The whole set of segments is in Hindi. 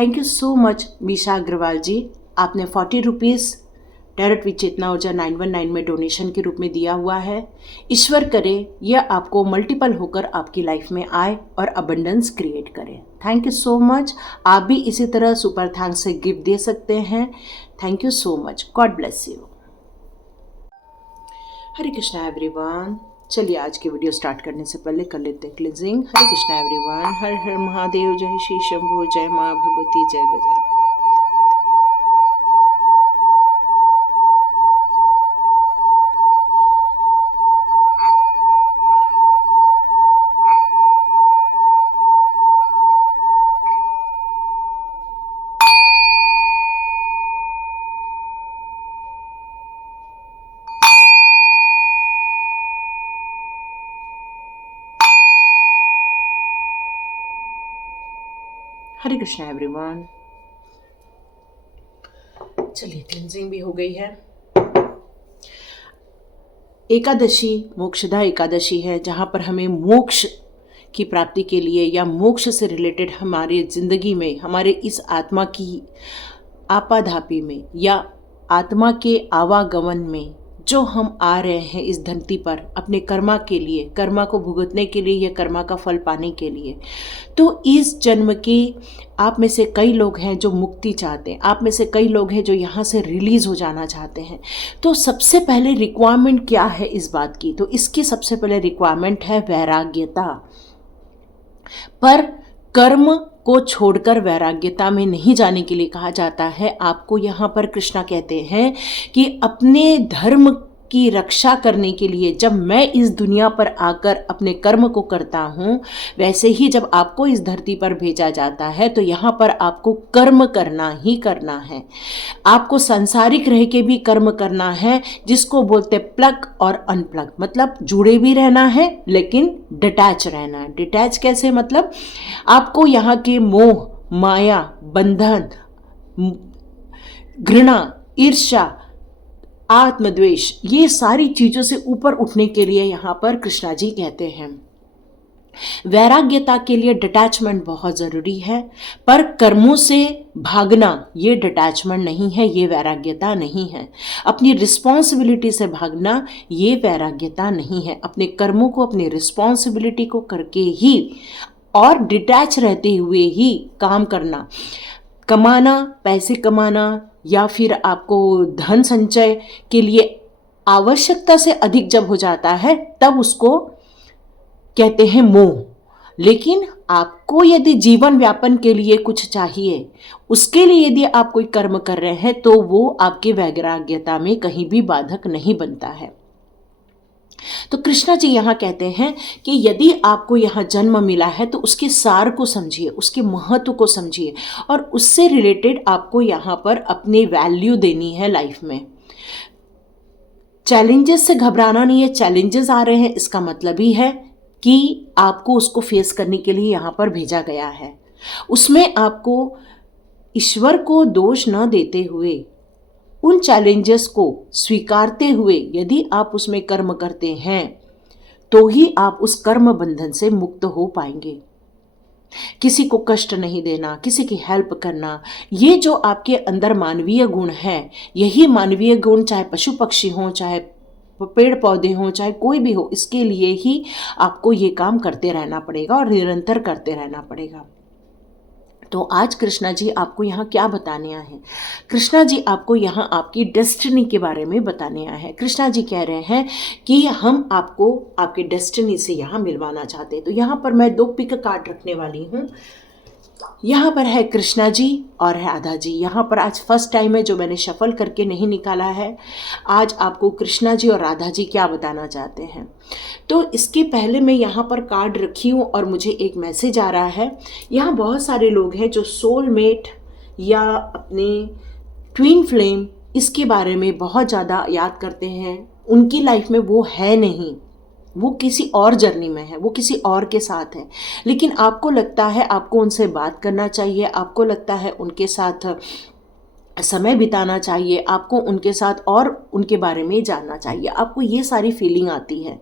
Thank you so much Misha Agarwal ji, आपने 40 रुपीज़ डायरेक्ट विद चेतना ऊर्जा 919 में डोनेशन के रूप में दिया हुआ है। ईश्वर करे यह आपको मल्टीपल होकर आपकी लाइफ में आए और अबंडेंस क्रिएट करे। Thank you so much. आप भी इसी तरह सुपर थैंक्स से गिफ्ट दे सकते हैं। Thank you so much. God bless you. Hare Krishna everyone. चलिए आज की वीडियो स्टार्ट करने से पहले कर लेते हैं क्लिनजिंग। हरे कृष्णा एवरीवन। हर हर महादेव। जय श्री शंभू। जय माँ भगवती। जय गजानन। हरे कृष्णा एवरीवन। चलिए क्लिनजिंग भी हो गई है। एकादशी मोक्षदा एकादशी है, जहाँ पर हमें मोक्ष की प्राप्ति के लिए या मोक्ष से रिलेटेड हमारे ज़िंदगी में, हमारे इस आत्मा की आपाधापी में या आत्मा के आवागमन में जो हम आ रहे हैं इस धरती पर अपने कर्मा के लिए, कर्मा को भुगतने के लिए या कर्मा का फल पाने के लिए, तो इस जन्म के आप में से कई लोग हैं जो मुक्ति चाहते हैं, आप में से कई लोग हैं जो यहाँ से रिलीज़ हो जाना चाहते हैं। तो सबसे पहले रिक्वायरमेंट क्या है इस बात की? तो इसकी सबसे पहले रिक्वायरमेंट है वैराग्यता। पर कर्म को छोड़कर वैराग्यता में नहीं जाने के लिए कहा जाता है। आपको यहाँ पर कृष्णा कहते हैं कि अपने धर्म की रक्षा करने के लिए जब मैं इस दुनिया पर आकर अपने कर्म को करता हूँ, वैसे ही जब आपको इस धरती पर भेजा जाता है तो यहाँ पर आपको कर्म करना ही करना है। आपको सांसारिक रह के भी कर्म करना है, जिसको बोलते प्लग और अनप्लग, मतलब जुड़े भी रहना है लेकिन डिटैच रहना है। डिटैच कैसे? मतलब आपको यहाँ के मोह, माया, बंधन, घृणा, ईर्ष्या, आत्मद्वेष, ये सारी चीज़ों से ऊपर उठने के लिए यहाँ पर कृष्णा जी कहते हैं वैराग्यता के लिए डिटैचमेंट बहुत ज़रूरी है। पर कर्मों से भागना ये डिटैचमेंट नहीं है, ये वैराग्यता नहीं है। अपनी रिस्पॉन्सिबिलिटी से भागना ये वैराग्यता नहीं है। अपने कर्मों को, अपनी रिस्पॉन्सिबिलिटी को करके ही और डिटैच रहते हुए ही काम करना, कमाना, पैसे कमाना या फिर आपको धन संचय के लिए आवश्यकता से अधिक जब हो जाता है तब उसको कहते हैं मोह। लेकिन आपको यदि जीवन व्यापन के लिए कुछ चाहिए, उसके लिए यदि आप कोई कर्म कर रहे हैं तो वो आपके वैराग्यता में कहीं भी बाधक नहीं बनता है। तो कृष्णा जी यहाँ कहते हैं कि यदि आपको यहाँ जन्म मिला है तो उसके सार को समझिए, उसके महत्व को समझिए और उससे रिलेटेड आपको यहाँ पर अपनी वैल्यू देनी है लाइफ में। चैलेंजेस से घबराना नहीं है। चैलेंजेस आ रहे हैं, इसका मतलब ही है कि आपको उसको फेस करने के लिए यहाँ पर भेजा गया है। उसमें आपको ईश्वर को दोष न देते हुए, उन चैलेंजेस को स्वीकारते हुए यदि आप उसमें कर्म करते हैं तो ही आप उस कर्म बंधन से मुक्त हो पाएंगे। किसी को कष्ट नहीं देना, किसी की हेल्प करना, ये जो आपके अंदर मानवीय गुण है, यही मानवीय गुण चाहे पशु पक्षी हों, चाहे पेड़ पौधे हों, चाहे कोई भी हो, इसके लिए ही आपको ये काम करते रहना पड़ेगा और निरंतर करते रहना पड़ेगा। तो आज कृष्णा जी आपको यहाँ क्या बताने आए हैं? कृष्णा जी आपको यहाँ आपकी डेस्टिनी के बारे में बताने आए हैं। कृष्णा जी कह रहे हैं कि हम आपको आपके डेस्टिनी से यहाँ मिलवाना चाहते हैं। तो यहाँ पर मैं 2 पिक कार्ड रखने वाली हूँ। यहाँ पर है कृष्णा जी और है राधा जी। यहाँ पर आज फर्स्ट टाइम है जो मैंने शफल करके नहीं निकाला है। आज आपको कृष्णा जी और राधा जी क्या बताना चाहते हैं। तो इसके पहले मैं यहाँ पर कार्ड रखी हूँ और मुझे एक मैसेज आ रहा है। यहाँ बहुत सारे लोग हैं जो सोलमेट या अपने ट्विन फ्लेम, इसके बारे में बहुत ज़्यादा याद करते हैं। उनकी लाइफ में वो है नहीं, वो किसी और जर्नी में है, वो किसी और के साथ है, लेकिन आपको लगता है आपको उनसे बात करना चाहिए, आपको लगता है उनके साथ समय बिताना चाहिए, आपको उनके साथ और उनके बारे में जानना चाहिए, आपको ये सारी फीलिंग आती है।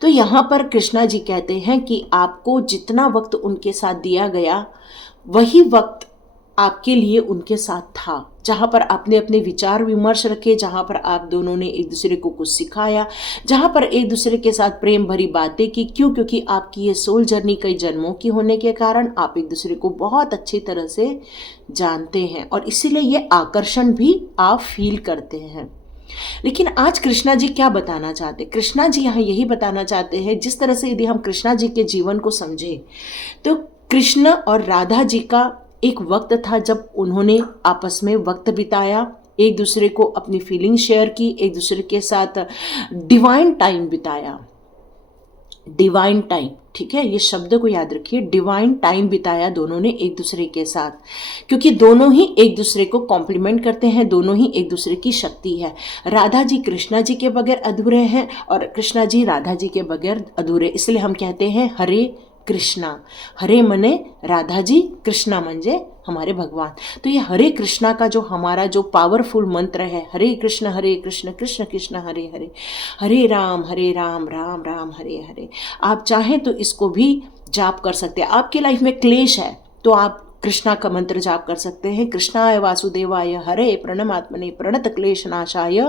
तो यहाँ पर कृष्णा जी कहते हैं कि आपको जितना वक्त उनके साथ दिया गया वही वक्त आपके लिए उनके साथ था, जहाँ पर आपने अपने विचार विमर्श रखे, जहाँ पर आप दोनों ने एक दूसरे को कुछ सिखाया, जहाँ पर एक दूसरे के साथ प्रेम भरी बातें की। क्यों? क्योंकि आपकी ये सोल जर्नी कई जन्मों की होने के कारण आप एक दूसरे को बहुत अच्छी तरह से जानते हैं और इसीलिए ये आकर्षण भी आप फील करते हैं। लेकिन आज कृष्णा जी क्या बताना चाहते हैं? कृष्णा जी यहाँ यही बताना चाहते हैं, जिस तरह से यदि हम कृष्णा जी के जीवन को समझें तो कृष्ण और राधा जी का एक वक्त था जब उन्होंने आपस में वक्त बिताया, एक दूसरे को अपनी फीलिंग शेयर की, एक दूसरे के साथ डिवाइन टाइम बिताया। डिवाइन टाइम, ठीक है, ये शब्द को याद रखिए, डिवाइन टाइम बिताया दोनों ने एक दूसरे के साथ, क्योंकि दोनों ही एक दूसरे को कॉम्प्लीमेंट करते हैं, दोनों ही एक दूसरे की शक्ति है। राधा जी कृष्णा जी के बगैर अधूरे हैं और कृष्णा जी राधा जी के बगैर अधूरे, इसलिए हम कहते हैं हरे कृष्णा। हरे मने राधा जी, कृष्णा म्हणजे हमारे भगवान। तो ये हरे कृष्णा का जो हमारा जो पावरफुल मंत्र है, हरे कृष्ण कृष्ण कृष्ण हरे हरे, हरे राम राम राम हरे हरे, आप चाहें तो इसको भी जाप कर सकते हैं। आपकी लाइफ में क्लेश है तो आप कृष्णा का मंत्र जाप कर सकते हैं, कृष्णाय वासुदेवाय हरे प्रणमात्मने प्रणत क्लेश नाशाय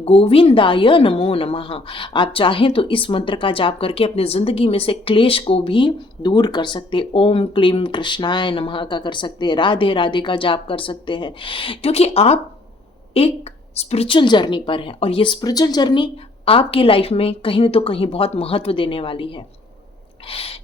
गोविंदाय नमो नमः। आप चाहें तो इस मंत्र का जाप करके अपनी जिंदगी में से क्लेश को भी दूर कर सकते हैं। ओम क्लीम कृष्णाय नमः का कर सकते हैं, राधे राधे का जाप कर सकते हैं, क्योंकि आप एक स्पिरिचुअल जर्नी पर है और ये स्पिरिचुअल जर्नी आपकी लाइफ में कहीं न तो कहीं बहुत महत्व देने वाली है।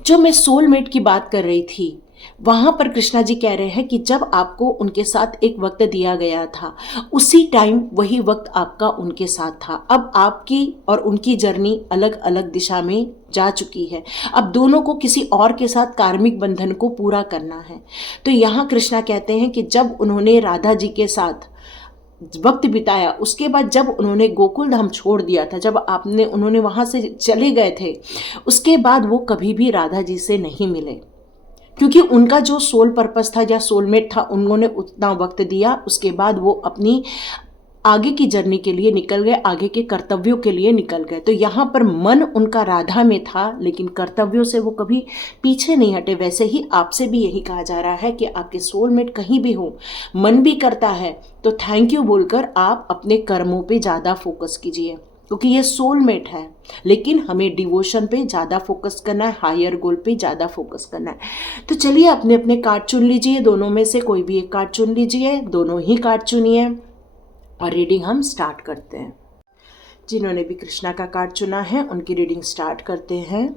जो मैं सोलमेट की बात कर रही थी, वहां पर कृष्णा जी कह रहे हैं कि जब आपको उनके साथ एक वक्त दिया गया था, उसी टाइम वही वक्त आपका उनके साथ था। अब आपकी और उनकी जर्नी अलग अलग दिशा में जा चुकी है, अब दोनों को किसी और के साथ कार्मिक बंधन को पूरा करना है। तो यहाँ कृष्णा कहते हैं कि जब उन्होंने राधा जी के साथ वक्त बिताया, उसके बाद जब उन्होंने गोकुल धाम छोड़ दिया था, जब उन्होंने वहां से चले गए थे, उसके बाद वो कभी भी राधा जी से नहीं मिले, क्योंकि उनका जो सोल पर्पस था या सोलमेट था, उन्होंने उतना वक्त दिया। उसके बाद वो अपनी आगे की जर्नी के लिए निकल गए, आगे के कर्तव्यों के लिए निकल गए। तो यहाँ पर मन उनका राधा में था, लेकिन कर्तव्यों से वो कभी पीछे नहीं हटे। वैसे ही आपसे भी यही कहा जा रहा है कि आपके सोलमेट कहीं भी हो, मन भी करता है तो थैंक यू बोलकर आप अपने कर्मों पे ज़्यादा फोकस कीजिए, क्योंकि ये सोलमेट है, लेकिन हमें डिवोशन पे ज़्यादा फोकस करना है, हायर गोल पे ज़्यादा फोकस करना है। तो चलिए अपने अपने कार्ड चुन लीजिए, दोनों में से कोई भी एक कार्ड चुन लीजिए, दोनों ही कार्ड चुनिए और रीडिंग हम स्टार्ट करते हैं। जिन्होंने भी कृष्णा का कार्ड चुना है उनकी रीडिंग स्टार्ट करते हैं।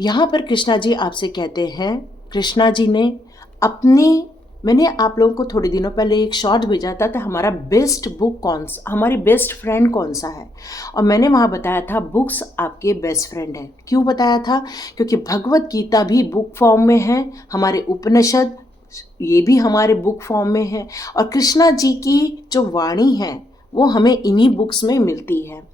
यहाँ पर कृष्णा जी आपसे कहते हैं, कृष्णा जी ने मैंने आप लोगों को थोड़े दिनों पहले एक शॉर्ट भेजा था कि हमारा बेस्ट बुक हमारी बेस्ट फ्रेंड कौन सा है, और मैंने वहाँ बताया था बुक्स आपके बेस्ट फ्रेंड है। क्यों बताया था? क्योंकि भगवत गीता भी बुक फॉर्म में है, हमारे उपनिषद ये भी हमारे बुक फॉर्म में है, और कृष्णा जी की जो वाणी है वो हमें इन्हीं बुक्स में मिलती है।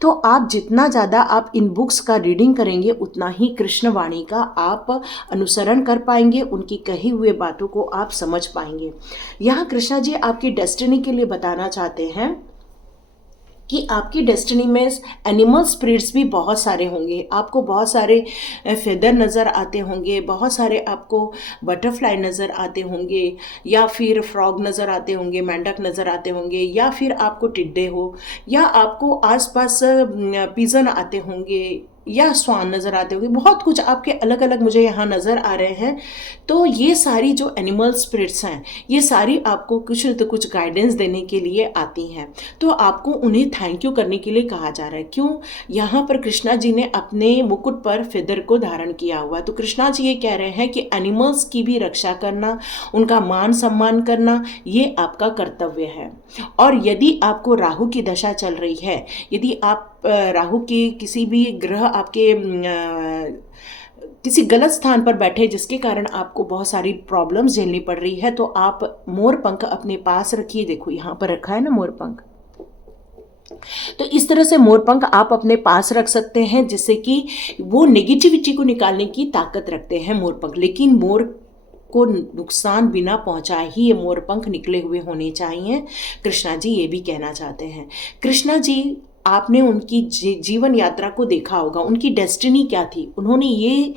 तो आप जितना ज़्यादा आप इन बुक्स का रीडिंग करेंगे, उतना ही कृष्ण वाणी का आप अनुसरण कर पाएंगे, उनकी कही हुए बातों को आप समझ पाएंगे। यहाँ कृष्णा जी आपकी डेस्टिनी के लिए बताना चाहते हैं कि आपकी डेस्टिनी में एनिमल स्पिरिट्स भी बहुत सारे होंगे। आपको बहुत सारे फेदर नज़र आते होंगे, बहुत सारे आपको बटरफ्लाई नज़र आते होंगे, या फिर फ्रॉग नज़र आते होंगे, मेंढक नज़र आते होंगे, या फिर आपको टिड्डे हो, या आपको आसपास पिजन आते होंगे, या स्वान नज़र आते होंगे। बहुत कुछ आपके अलग अलग मुझे यहाँ नज़र आ रहे हैं। तो ये सारी जो एनिमल स्पिरिट्स हैं, ये सारी आपको कुछ न तो कुछ गाइडेंस देने के लिए आती हैं। तो आपको उन्हें थैंक यू करने के लिए कहा जा रहा है। क्यों? यहाँ पर कृष्णा जी ने अपने मुकुट पर फेदर को धारण किया हुआ। तो कृष्णा जी ये कह रहे हैं कि एनिमल्स की भी रक्षा करना, उनका मान सम्मान करना, ये आपका कर्तव्य है। और यदि आपको राहु की दशा चल रही है, यदि आप राहु के किसी भी ग्रह आपके किसी गलत स्थान पर बैठे जिसके कारण आपको बहुत सारी प्रॉब्लम्स झेलनी पड़ रही है, तो आप मोर पंख अपने पास रखिए। देखो यहाँ पर रखा है ना मोर पंख, तो इस तरह से मोर पंख आप अपने पास रख सकते हैं, जिससे कि वो नेगेटिविटी को निकालने की ताकत रखते हैं मोर पंख। लेकिन मोर को नुकसान बिना पहुंचाए ही ये मोर पंख निकले हुए होने चाहिए, कृष्णा जी ये भी कहना चाहते हैं। कृष्णा जी, आपने उनकी जीवन यात्रा को देखा होगा, उनकी डेस्टिनी क्या थी, उन्होंने ये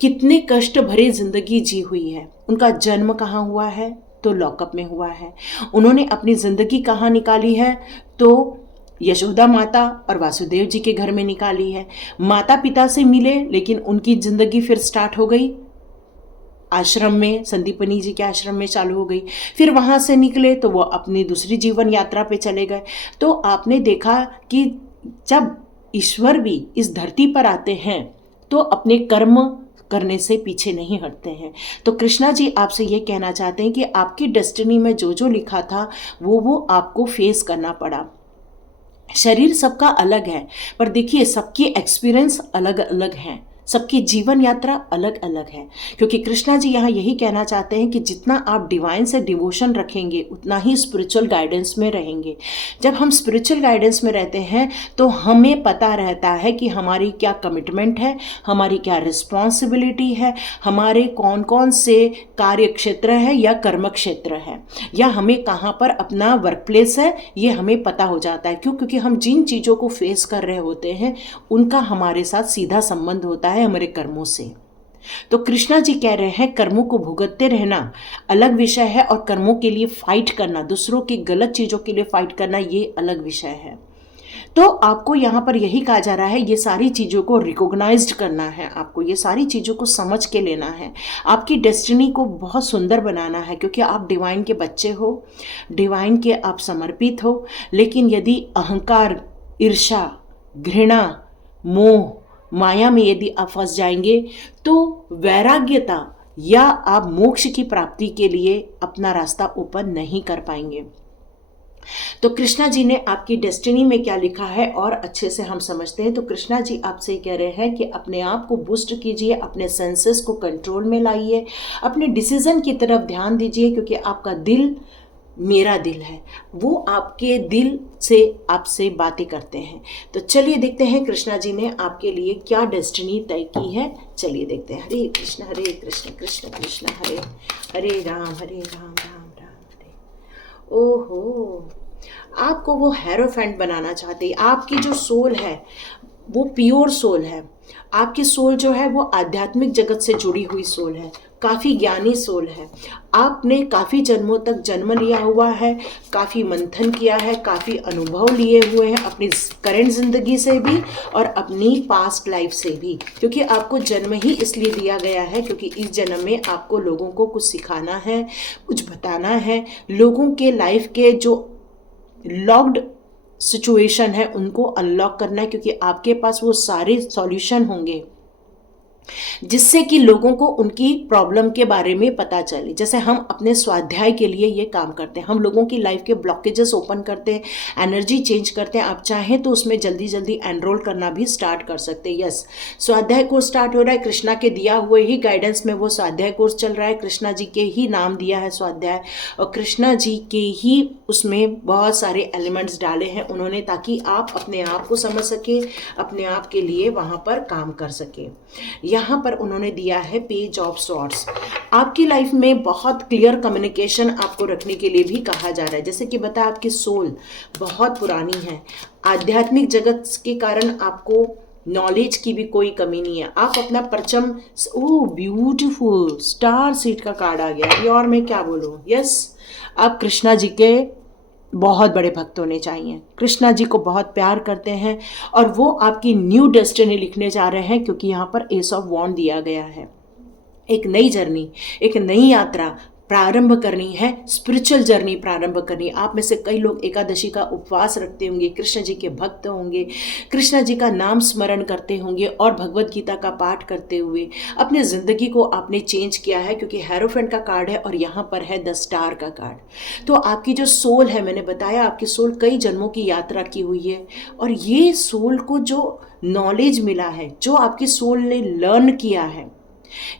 कितने कष्ट भरे जिंदगी जी हुई है। उनका जन्म कहाँ हुआ है, तो लॉकअप में हुआ है। उन्होंने अपनी ज़िंदगी कहाँ निकाली है, तो यशोदा माता और वासुदेव जी के घर में निकाली है। माता पिता से मिले, लेकिन उनकी ज़िंदगी फिर स्टार्ट हो गई आश्रम में, संदीपनी जी के आश्रम में चालू हो गई। फिर वहाँ से निकले तो वो अपनी दूसरी जीवन यात्रा पे चले गए। तो आपने देखा कि जब ईश्वर भी इस धरती पर आते हैं तो अपने कर्म करने से पीछे नहीं हटते हैं। तो कृष्णा जी आपसे ये कहना चाहते हैं कि आपकी डेस्टिनी में जो जो लिखा था वो आपको फेस करना पड़ा। शरीर सबका अलग है, पर देखिए सबकी एक्सपीरियंस अलग अलग हैं, सबकी जीवन यात्रा अलग अलग है। क्योंकि कृष्णा जी यहाँ यही कहना चाहते हैं कि जितना आप डिवाइन से डिवोशन रखेंगे उतना ही स्पिरिचुअल गाइडेंस में रहेंगे। जब हम स्पिरिचुअल गाइडेंस में रहते हैं तो हमें पता रहता है कि हमारी क्या कमिटमेंट है, हमारी क्या रिस्पॉन्सिबिलिटी है, हमारे कौन कौन से कार्य क्षेत्र है या कर्म क्षेत्र है, या हमें कहाँ पर अपना वर्क प्लेस है, ये हमें पता हो जाता है। क्यों? क्योंकि हम जिन चीज़ों को फेस कर रहे होते हैं उनका हमारे साथ सीधा संबंध होता है हमारे कर्मों से। तो कृष्णा जी कह रहे हैं कर्मों को भुगतते रहना अलग विषय है और कर्मों के लिए फाइट करना, दूसरों की गलत चीजों के लिए फाइट करना, ये अलग विषय है। तो आपको यहाँ पर यही कहा जा रहा है, ये सारी चीज़ों को रिकॉग्नाइज्ड करना है, आपको ये सारी चीज़ों को समझ के लेना है, आपकी डेस्टिनी को बहुत सुंदर बनाना है। क्योंकि आप डिवाइन के बच्चे हो, डिवाइन के आप समर्पित हो। लेकिन यदि अहंकार, ईर्ष्या, घृणा, मोह, माया में यदि आप फंस जाएंगे तो वैराग्यता या आप मोक्ष की प्राप्ति के लिए अपना रास्ता ओपन नहीं कर पाएंगे। तो कृष्णा जी ने आपकी डेस्टिनी में क्या लिखा है और अच्छे से हम समझते हैं। तो कृष्णा जी आपसे कह रहे हैं कि अपने आप को बूस्ट कीजिए, अपने सेंसेस को कंट्रोल में लाइए, अपने डिसीजन की तरफ ध्यान दीजिए। क्योंकि आपका दिल मेरा दिल है, वो आपके दिल से आपसे बातें करते हैं। तो चलिए देखते हैं कृष्णा जी ने आपके लिए क्या डेस्टिनी तय की है। चलिए देखते हैं। हरे कृष्ण कृष्ण कृष्ण हरे हरे राम राम राम हरे। ओहो, आपको वो हेरोफेंट बनाना चाहते हैं। आपकी जो सोल है वो प्योर सोल है। आपकी सोल जो है वो आध्यात्मिक जगत से जुड़ी हुई सोल है, काफ़ी ज्ञानी सोल है। आपने काफ़ी जन्मों तक जन्म लिया हुआ है, काफ़ी मंथन किया है, काफ़ी अनुभव लिए हुए हैं अपनी करंट ज़िंदगी से भी और अपनी पास्ट लाइफ से भी। क्योंकि आपको जन्म ही इसलिए दिया गया है क्योंकि इस जन्म में आपको लोगों को कुछ सिखाना है, कुछ बताना है, लोगों के लाइफ के जो लॉक्ड सिचुएशन है उनको अनलॉक करना है। क्योंकि आपके पास वो सारे सॉल्यूशन होंगे जिससे कि लोगों को उनकी प्रॉब्लम के बारे में पता चले। जैसे हम अपने स्वाध्याय के लिए ये काम करते हैं, हम लोगों की लाइफ के ब्लॉकेजेस ओपन करते हैं, एनर्जी चेंज करते हैं। आप चाहें तो उसमें जल्दी जल्दी एनरोल करना भी स्टार्ट कर सकते हैं। यस, स्वाध्याय कोर्स स्टार्ट हो रहा है, कृष्णा के दिया हुए ही गाइडेंस में वो स्वाध्याय कोर्स चल रहा है। कृष्णा जी के ही नाम दिया है स्वाध्याय और कृष्णा जी के ही उसमें बहुत सारे एलिमेंट्स डाले हैं उन्होंने, ताकि आप अपने आप को समझ सके, अपने आप के लिए वहाँ पर काम कर सके। यहाँ पर उन्होंने दिया है पेज ऑफ स्वॉर्ड्स। आपकी लाइफ में बहुत क्लियर कम्युनिकेशन आपको रखने के लिए भी कहा जा रहा है। जैसे कि बता, आपकी सोल बहुत पुरानी है, आध्यात्मिक जगत के कारण आपको नॉलेज की भी कोई कमी नहीं है। आप अपना परचम, ओह ब्यूटीफुल स्टार सीट का कार्ड आ गया, ये और मैं क्या बोलूँ। यस, आप कृष्णा जी के बहुत बड़े भक्त होने चाहिए, कृष्णा जी को बहुत प्यार करते हैं और वो आपकी न्यू डेस्टिनी लिखने जा रहे हैं। क्योंकि यहाँ पर एस ऑफ वॉन्ड दिया गया है, एक नई जर्नी, एक नई यात्रा प्रारंभ करनी है, स्पिरिचुअल जर्नी प्रारंभ करनी। आप में से कई लोग एकादशी का उपवास रखते होंगे, कृष्ण जी के भक्त होंगे, कृष्ण जी का नाम स्मरण करते होंगे और भगवत गीता का पाठ करते हुए अपने ज़िंदगी को आपने चेंज किया है। क्योंकि हेरोफेंट का कार्ड है और यहाँ पर है द स्टार का कार्ड। तो आपकी जो सोल है, मैंने बताया आपकी सोल कई जन्मों की यात्रा की हुई है और ये सोल को जो नॉलेज मिला है, जो आपकी सोल ने लर्न किया है,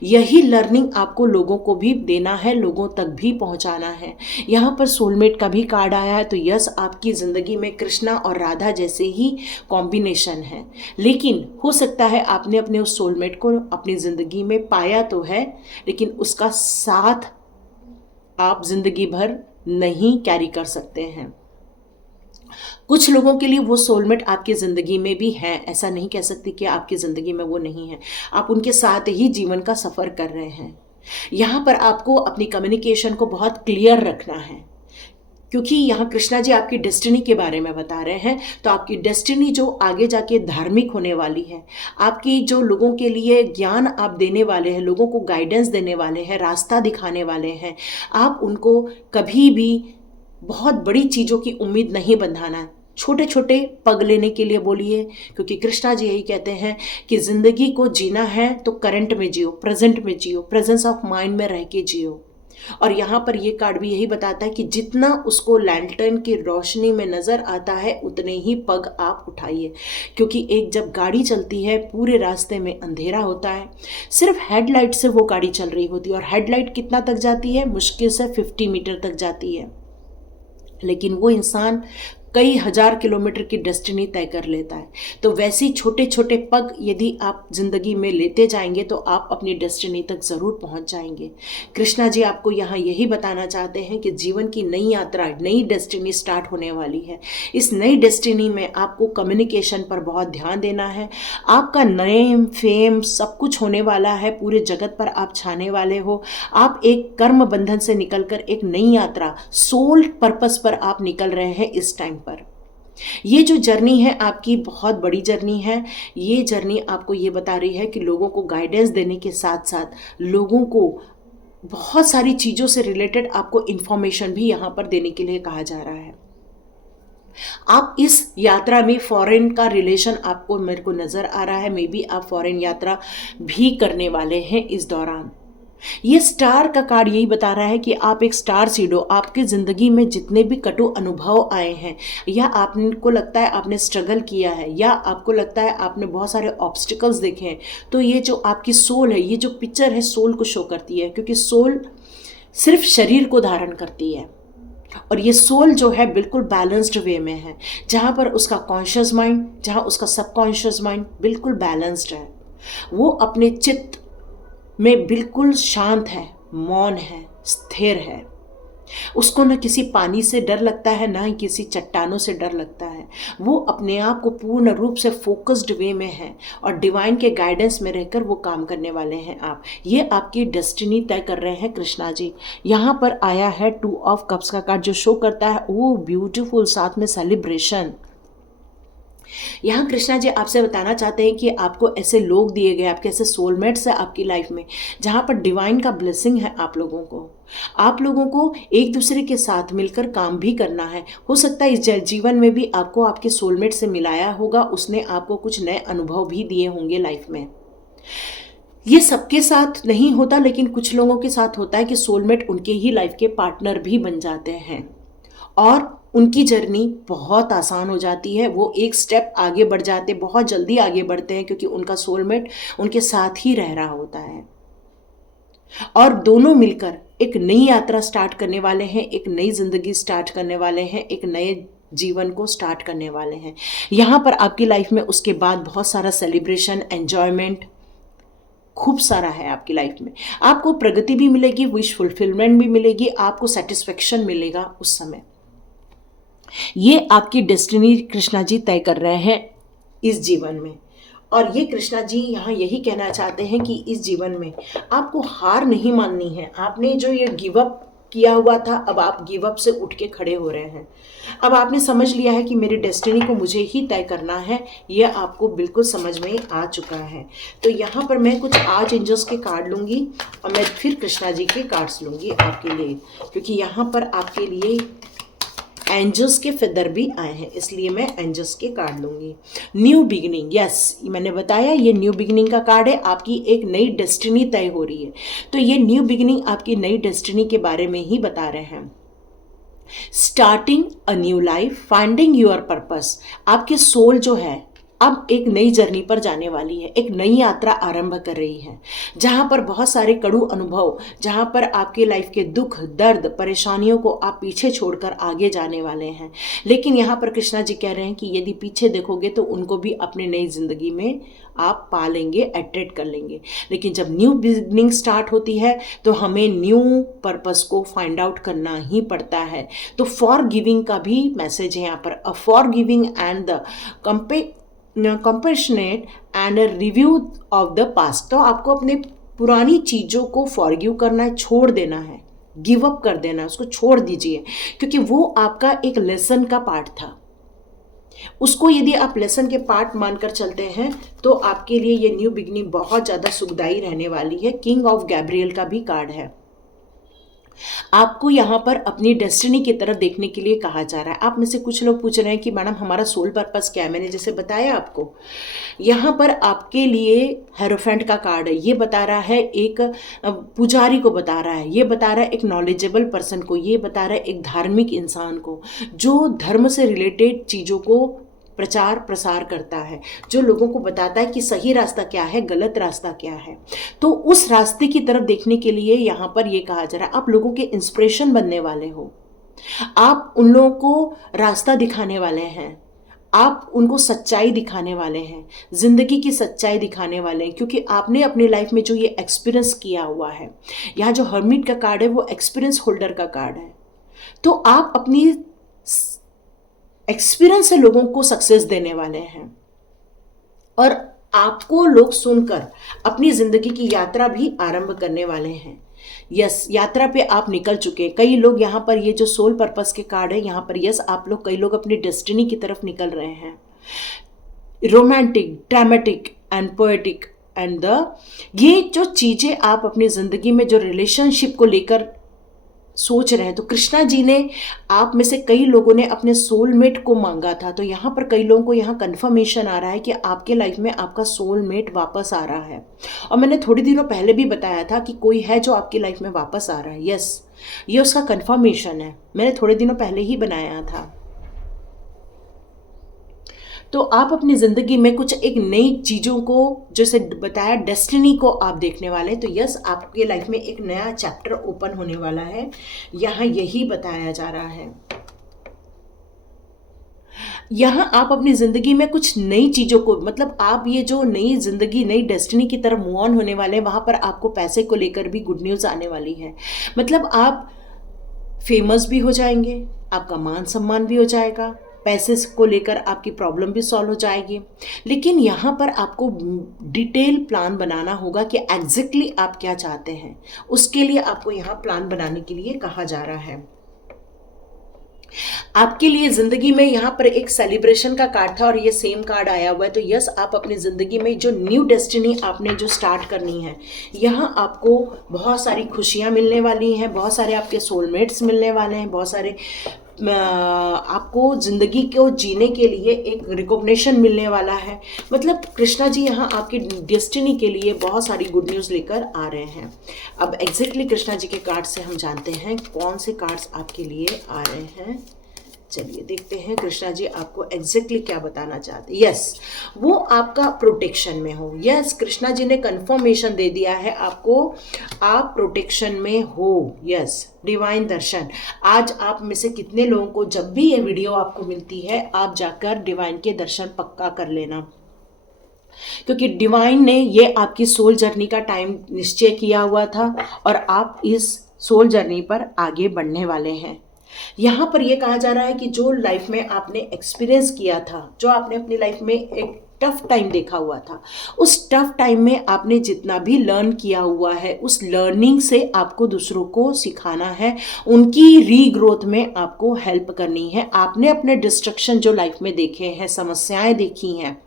यही लर्निंग आपको लोगों को भी देना है, लोगों तक भी पहुंचाना है। यहाँ पर सोलमेट का भी कार्ड आया है। तो यस, आपकी ज़िंदगी में कृष्णा और राधा जैसे ही कॉम्बिनेशन है, लेकिन हो सकता है आपने अपने उस सोलमेट को अपनी ज़िंदगी में पाया तो है, लेकिन उसका साथ आप ज़िंदगी भर नहीं कैरी कर सकते हैं। कुछ लोगों के लिए वो सोलमेट आपकी ज़िंदगी में भी है, ऐसा नहीं कह सकती कि आपकी ज़िंदगी में वो नहीं है। आप उनके साथ ही जीवन का सफ़र कर रहे हैं, यहाँ पर आपको अपनी कम्युनिकेशन को बहुत क्लियर रखना है, क्योंकि यहाँ कृष्णा जी आपकी डेस्टिनी के बारे में बता रहे हैं। तो आपकी डेस्टिनी जो आगे जाके धार्मिक होने वाली है, आपकी जो लोगों के लिए ज्ञान आप देने वाले हैं, लोगों को गाइडेंस देने वाले हैं, रास्ता दिखाने वाले हैं, आप उनको कभी भी बहुत बड़ी चीज़ों की उम्मीद नहीं बंधाना, छोटे छोटे पग लेने के लिए बोलिए। क्योंकि कृष्णा जी यही कहते हैं कि ज़िंदगी को जीना है तो करंट में जियो, प्रेजेंट में जियो, प्रेजेंस ऑफ माइंड में रह के जियो। और यहाँ पर ये कार्ड भी यही बताता है कि जितना उसको लैंटर्न की रोशनी में नज़र आता है उतने ही पग आप उठाइए, क्योंकि एक जब गाड़ी चलती है पूरे रास्ते में अंधेरा होता है, सिर्फ हेडलाइट से वो गाड़ी चल रही होती है, और हेडलाइट कितना तक जाती है, मुश्किल से 50 मीटर तक जाती है, लेकिन वो इंसान कई हजार किलोमीटर की डेस्टिनी तय कर लेता है। तो वैसे छोटे छोटे पग यदि आप जिंदगी में लेते जाएंगे तो आप अपनी डेस्टिनी तक ज़रूर पहुंच जाएंगे। कृष्णा जी आपको यहाँ यही बताना चाहते हैं कि जीवन की नई यात्रा, नई डेस्टिनी स्टार्ट होने वाली है। इस नई डेस्टिनी में आपको कम्युनिकेशन पर बहुत ध्यान देना है। आपका नेम फेम सब कुछ होने वाला है, पूरे जगत पर आप छाने वाले हो। आप एक कर्म बंधन से निकलकर एक नई यात्रा, सोल पर्पस पर आप निकल रहे हैं इस टाइम पर। ये जो जर्नी है आपकी बहुत बड़ी जर्नी है। ये जर्नी आपको ये बता रही है कि लोगों को गाइडेंस देने के साथ साथ लोगों को बहुत सारी चीज़ों से रिलेटेड आपको इन्फॉर्मेशन भी यहाँ पर देने के लिए कहा जा रहा है। आप इस यात्रा में फॉरेन का रिलेशन आपको, मेरे को नज़र आ रहा है, मे बी आप फॉरेन यात्रा भी करने वाले हैं इस दौरान। ये स्टार का कार्ड यही बता रहा है कि आप एक स्टार सीड हो। आपकी ज़िंदगी में जितने भी कटु अनुभव आए हैं, या आपको लगता है आपने स्ट्रगल किया है, या आपको लगता है आपने बहुत सारे ऑब्स्टिकल्स देखे हैं, तो ये जो आपकी सोल है, ये जो पिक्चर है सोल को शो करती है, क्योंकि सोल सिर्फ शरीर को धारण करती है, और ये सोल जो है बिल्कुल बैलेंस्ड वे में है, जहाँ पर उसका कॉन्शियस माइंड, जहाँ उसका सबकॉन्शियस माइंड बिल्कुल बैलेंस्ड है। वो अपने चित्त में बिल्कुल शांत है, मौन है, स्थिर है। उसको न किसी पानी से डर लगता है, ना ही किसी चट्टानों से डर लगता है। वो अपने आप को पूर्ण रूप से फोकस्ड वे में है, और डिवाइन के गाइडेंस में रहकर वो काम करने वाले हैं आप। ये आपकी डेस्टिनी तय कर रहे हैं कृष्णा जी। यहाँ पर आया है 2 ऑफ कप्स का कार्ड, जो शो करता है वो ब्यूटीफुल, साथ में सेलिब्रेशन। यहाँ कृष्णा जी आपसे बताना चाहते हैं कि आपको ऐसे लोग दिए गए, आपके ऐसे सोलमेट्स हैं आपकी लाइफ में, जहाँ पर डिवाइन का ब्लेसिंग है आप लोगों को। आप लोगों को एक दूसरे के साथ मिलकर काम भी करना है। हो सकता है इस जीवन में भी आपको आपके सोलमेट से मिलाया होगा, उसने आपको कुछ नए अनुभव भी दिए होंगे लाइफ में। ये सबके साथ नहीं होता, लेकिन कुछ लोगों के साथ होता है कि सोलमेट उनके ही लाइफ के पार्टनर भी बन जाते हैं, और उनकी जर्नी बहुत आसान हो जाती है। वो एक स्टेप आगे बढ़ जाते, बहुत जल्दी आगे बढ़ते हैं, क्योंकि उनका सोलमेट उनके साथ ही रह रहा होता है, और दोनों मिलकर एक नई यात्रा स्टार्ट करने वाले हैं, एक नई जिंदगी स्टार्ट करने वाले हैं, एक नए जीवन को स्टार्ट करने वाले हैं। यहाँ पर आपकी लाइफ में उसके बाद बहुत सारा सेलिब्रेशन, एन्जॉयमेंट खूब सारा है आपकी लाइफ में। आपको प्रगति भी मिलेगी, विश फुलफिलमेंट भी मिलेगी, आपको सेटिस्फेक्शन मिलेगा उस समय। ये आपकी डेस्टिनी कृष्णा जी तय कर रहे हैं इस जीवन में। और ये कृष्णा जी यहाँ यही कहना चाहते हैं कि इस जीवन में आपको हार नहीं माननी है। आपने जो ये गिव अप किया हुआ था, अब आप गिव अप से उठ के खड़े हो रहे हैं। अब आपने समझ लिया है कि मेरी डेस्टिनी को मुझे ही तय करना है, ये आपको बिल्कुल समझ में आ चुका है। तो यहाँ पर मैं कुछ आर्च एंजल्स के कार्ड लूँगी, और मैं फिर कृष्णा जी के कार्ड्स लूँगी आपके लिए, क्योंकि यहाँ पर आपके लिए एंजल्स के फेदर भी आए हैं, इसलिए मैं एंजल्स के कार्ड लूंगी। न्यू बिगिनिंग, यस, मैंने बताया ये न्यू बिगिनिंग का कार्ड है। आपकी एक नई डेस्टिनी तय हो रही है, तो ये न्यू बिगिनिंग आपकी नई डेस्टिनी के बारे में ही बता रहे हैं। Starting a new life, finding your purpose. आपकी सोल जो है अब एक नई जर्नी पर जाने वाली है, एक नई यात्रा आरंभ कर रही है, जहाँ पर बहुत सारे कड़ू अनुभव, जहाँ पर आपके लाइफ के दुख, दर्द, परेशानियों को आप पीछे छोड़कर आगे जाने वाले हैं। लेकिन यहाँ पर कृष्णा जी कह रहे हैं कि यदि पीछे देखोगे तो उनको भी अपने नई जिंदगी में आप पा लेंगे, अट्रैक्ट कर लेंगे। लेकिन जब न्यू बिगिनिंग स्टार्ट होती है तो हमें न्यू पर्पस को फाइंड आउट करना ही पड़ता है। तो फॉर गिविंग का भी मैसेज है यहाँ पर, a for giving and the compassionate and a review of the past. तो आपको अपने पुरानी चीज़ों को फॉरगिव करना है, छोड़ देना है, गिव अप कर देना है, उसको छोड़ दीजिए, क्योंकि वो आपका एक लेसन का पार्ट था। उसको यदि आप लेसन के पार्ट मानकर चलते हैं तो आपके लिए ये न्यू बिगनिंग बहुत ज़्यादा सुखदायी रहने वाली है। किंग ऑफ गैब्रियल का भी कार्ड है। आपको यहाँ पर अपनी डेस्टिनी की तरफ देखने के लिए कहा जा रहा है। आप में से कुछ लोग पूछ रहे हैं कि मैडम हमारा सोल पर्पस क्या है। मैंने जैसे बताया आपको, यहाँ पर आपके लिए हेरोफेंट का कार्ड है। ये बता रहा है एक पुजारी को बता रहा है, ये बता रहा है एक नॉलेजेबल पर्सन को, ये बता रहा है एक धार्मिक इंसान को जो धर्म से रिलेटेड चीज़ों को प्रचार प्रसार करता है, जो लोगों को बताता है कि सही रास्ता क्या है, गलत रास्ता क्या है। तो उस रास्ते की तरफ देखने के लिए यहाँ पर ये कहा जा रहा है, आप लोगों के इंस्पिरेशन बनने वाले हो, आप उन लोगों को रास्ता दिखाने वाले हैं, आप उनको सच्चाई दिखाने वाले हैं, ज़िंदगी की सच्चाई दिखाने वाले हैं, क्योंकि आपने अपनी लाइफ में जो ये एक्सपीरियंस किया हुआ है। यहाँ जो हर्मिट का कार्ड है वो एक्सपीरियंस होल्डर का कार्ड है। तो आप अपनी एक्सपीरियंस से लोगों को सक्सेस देने वाले हैं और आपको लोग सुनकर अपनी ज़िंदगी की यात्रा भी आरंभ करने वाले हैं। यस, यात्रा पे आप निकल चुके हैं। कई लोग यहाँ पर, ये जो सोल पर्पस के कार्ड है यहाँ पर, यस आप लोग, कई लोग अपनी डेस्टिनी की तरफ निकल रहे हैं। Romantic, dramatic and poetic and ये जो चीज़ें आप अपनी ज़िंदगी में जो रिलेशनशिप को लेकर सोच रहे हैं, तो कृष्णा जी ने, आप में से कई लोगों ने अपने सोलमेट को मांगा था, तो यहाँ पर कई लोगों को यहाँ कंफर्मेशन आ रहा है कि आपके लाइफ में आपका सोलमेट वापस आ रहा है। और मैंने थोड़ी दिनों पहले भी बताया था कि कोई है जो आपकी लाइफ में वापस आ रहा है। यस, ये उसका कंफर्मेशन है, मैंने थोड़े दिनों पहले ही बनाया था। तो आप अपनी ज़िंदगी में कुछ एक नई चीज़ों को, जैसे बताया, डेस्टिनी को आप देखने वाले हैं। तो यस, आपके लाइफ में एक नया चैप्टर ओपन होने वाला है, यहाँ यही बताया जा रहा है। यहाँ आप अपनी ज़िंदगी में कुछ नई चीज़ों को, मतलब आप ये जो नई ज़िंदगी, नई डेस्टिनी की तरफ मूव ऑन होने वाले हैं, वहाँ पर आपको पैसे को लेकर भी गुड न्यूज़ आने वाली है। मतलब आप फेमस भी हो जाएंगे, आपका मान सम्मान भी हो जाएगा, पैसे को लेकर आपकी प्रॉब्लम भी सॉल्व हो जाएगी। लेकिन यहाँ पर आपको डिटेल प्लान बनाना होगा कि एग्जैक्टली आप क्या चाहते हैं। उसके लिए आपको यहाँ प्लान बनाने के लिए कहा जा रहा है। आपके लिए ज़िंदगी में यहाँ पर एक सेलिब्रेशन का कार्ड था और ये सेम कार्ड आया हुआ है। तो यस, आप अपनी ज़िंदगी में जो न्यू डेस्टिनी आपने जो स्टार्ट करनी है, यहाँ आपको बहुत सारी खुशियाँ मिलने वाली हैं, बहुत सारे आपके सोलमेट्स मिलने वाले हैं, बहुत सारे आपको ज़िंदगी को जीने के लिए एक रिकॉग्निशन मिलने वाला है। मतलब कृष्णा जी यहाँ आपकी डेस्टिनी के लिए बहुत सारी गुड न्यूज़ लेकर आ रहे हैं। अब एग्जैक्टली कृष्णा जी के कार्ड से हम जानते हैं कौन से कार्ड्स आपके लिए आ रहे हैं। चलिए देखते हैं कृष्णा जी आपको एग्जैक्टली क्या बताना चाहते हैं। यस, वो आपका प्रोटेक्शन में हो। यस, कृष्णा जी ने कंफर्मेशन दे दिया है आपको, आप प्रोटेक्शन में हो। यस, डिवाइन दर्शन। आज आप में से कितने लोगों को जब भी ये वीडियो आपको मिलती है, आप जाकर डिवाइन के दर्शन पक्का कर लेना, क्योंकि डिवाइन ने ये आपकी सोल जर्नी का टाइम निश्चय किया हुआ था और आप इस सोल जर्नी पर आगे बढ़ने वाले हैं। यहाँ पर यह कहा जा रहा है कि जो लाइफ में आपने एक्सपीरियंस किया था, जो आपने अपनी लाइफ में एक टफ टाइम देखा हुआ था, उस टफ टाइम में आपने जितना भी लर्न किया हुआ है, उस लर्निंग से आपको दूसरों को सिखाना है, उनकी रीग्रोथ में आपको हेल्प करनी है। आपने अपने डिस्ट्रक्शन जो लाइफ में देखे हैं, समस्याएं देखी हैं,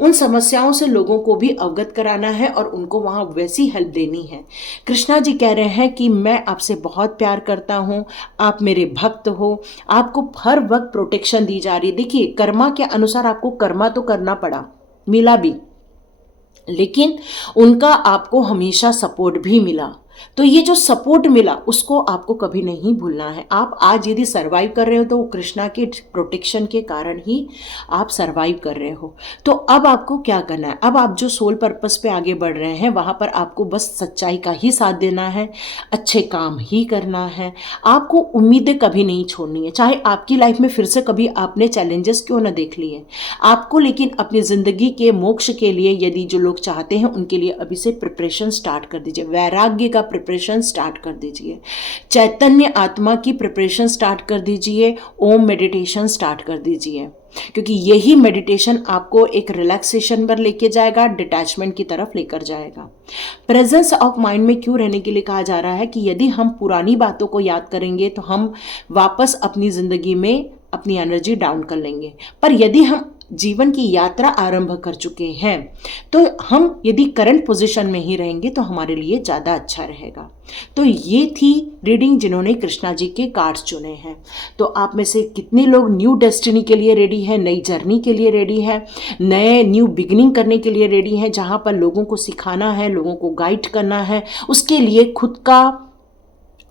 उन समस्याओं से लोगों को भी अवगत कराना है और उनको वहाँ वैसी हेल्प देनी है। कृष्णा जी कह रहे हैं कि मैं आपसे बहुत प्यार करता हूँ, आप मेरे भक्त हो, आपको हर वक्त प्रोटेक्शन दी जा रही है। देखिए, कर्मा के अनुसार आपको कर्मा तो करना पड़ा, मिला भी, लेकिन उनका आपको हमेशा सपोर्ट भी मिला। तो ये जो सपोर्ट मिला उसको आपको कभी नहीं भूलना है। आप आज यदि सरवाइव कर रहे हो तो वो कृष्णा के प्रोटेक्शन के कारण ही आप सरवाइव कर रहे हो। तो अब आपको क्या करना है? अब आप जो सोल पर्पस पे आगे बढ़ रहे हैं वहाँ पर आपको बस सच्चाई का ही साथ देना है, अच्छे काम ही करना है, आपको उम्मीदें कभी नहीं छोड़नी है। चाहे आपकी लाइफ में फिर से कभी आपने चैलेंजेस क्यों ना देख लिए आपको, लेकिन अपनी ज़िंदगी के मोक्ष के लिए यदि जो लोग चाहते हैं उनके लिए अभी से प्रिपरेशन स्टार्ट कर दीजिए। वैराग्य का प्रिपरेशन स्टार्ट कर दीजिए, चैतन्य आत्मा की प्रिपरेशन स्टार्ट कर दीजिए, ओम मेडिटेशन स्टार्ट कर दीजिए, क्योंकि यही मेडिटेशन आपको एक रिलैक्सेशन पर लेके जाएगा, डिटैचमेंट की तरफ लेकर जाएगा। प्रेजेंस ऑफ माइंड में क्यों रहने के लिए कहा जा रहा है कि यदि हम पुरानी बातों को याद करेंगे तो हम वापस अपनी जिंदगी में अपनी एनर्जी डाउन कर लेंगे, पर यदि हम जीवन की यात्रा आरंभ कर चुके हैं तो हम यदि करंट पोजीशन में ही रहेंगे तो हमारे लिए ज़्यादा अच्छा रहेगा। तो ये थी रीडिंग जिन्होंने कृष्णा जी के कार्ड्स चुने हैं। तो आप में से कितने लोग न्यू डेस्टिनी के लिए रेडी है, नई जर्नी के लिए रेडी है, नए न्यू बिगिनिंग करने के लिए रेडी है, जहाँ पर लोगों को सिखाना है, लोगों को गाइड करना है, उसके लिए खुद का